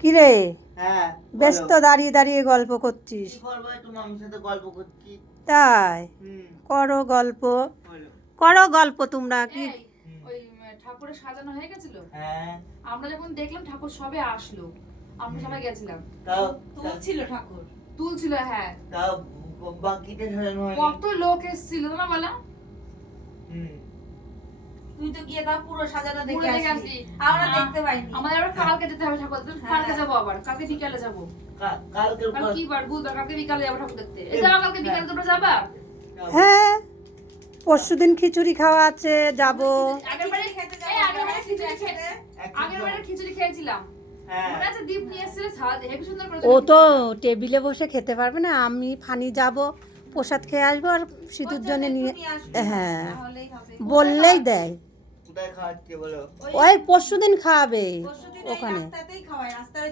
কি রে, হ্যাঁ ব্যস্ত দাঁড়িয়ে দাঁড়িয়ে গল্প করছিস? কি করবো, একটু মামির সাথে গল্প করছি। তাই হুম, করো গল্প, বলো। করো গল্প তোমরা কি। এই, ওই ঠাকুরের সাজানো হয়ে গেছিল। হ্যাঁ, আমরা যখন দেখলাম ঠাকুর সবে আসলো, আমরা সবাই গেছিলাম। তাও তুলছিল ঠাকুর। তুলছিল, হ্যাঁ। তাও বাকিটা সাজানো হয়নি। কত লোক এসেছিল না বলো? হুম, তুই তো গিয়ে তাও পুরো সাজানো পুরো দেখে দেখে আসলি। আসলি। আমরা দেখতে পাইনি। আমাদের আবার কালকে যেতে হবে ঠাকুর দেখতে। হ্যাঁ। কালকে যাবো, আবার কালকে বিকালে যাবো। কালকে কাল কি বার? বুধবার। কালকে বিকালে যাবো ঠাকুর দেখতে। এই যাও, কালকে বিকালে তোমরা যাবা? হ্যাঁ, পরশুদিন খিচুড়ি খাওয়া আছে, যাব। আগেরবারে খেতে যাবো। এই আগেরবারে খিচুড়ি আগেরবারে খিচুড়ি খেয়েছিলাম। হ্যাঁ, মনে আছে দীপ নিয়ে এসেছিল, স্বাদ হেবি সুন্দর করে। ও তো টেবিলে বসে খেতে পারবে না, আমি ফানি যাব, প্রসাদ খেয়ে আসবো আর সিঁদুর জন্য নিয়ে। হ্যাঁ, তাহলেই হবে। বললেই দেয়। কোথায় খাওয়াচ্ছে বলো? ওই পরশুদিন খাওয়াবে পরশুদিন এই ওখানে। রাস্তাতেই খাওয়ায়, রাস্তার